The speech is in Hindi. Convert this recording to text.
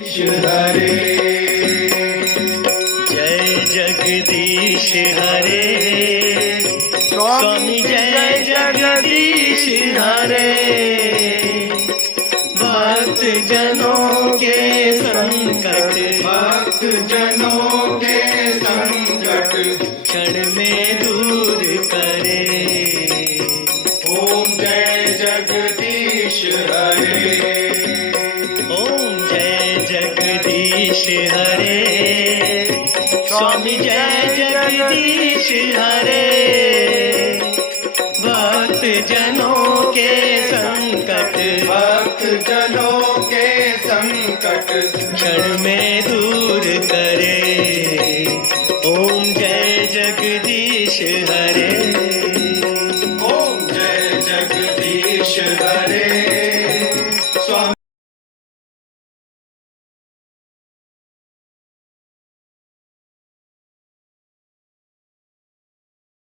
हरे जय जगदीश हरे स्वामी जय जगदीश हरे। भक्त जनों के संकट भक्त जनों के संकट क्षण में दूर करे। ओम जय जगदीश हरे। ओम जय जगदीश हरे स्वामी जय जगदीश हरे। भक्त जनों के संकट भक्त जनों के संकट क्षण में दूर करे। ओम जय जगदीश हरे।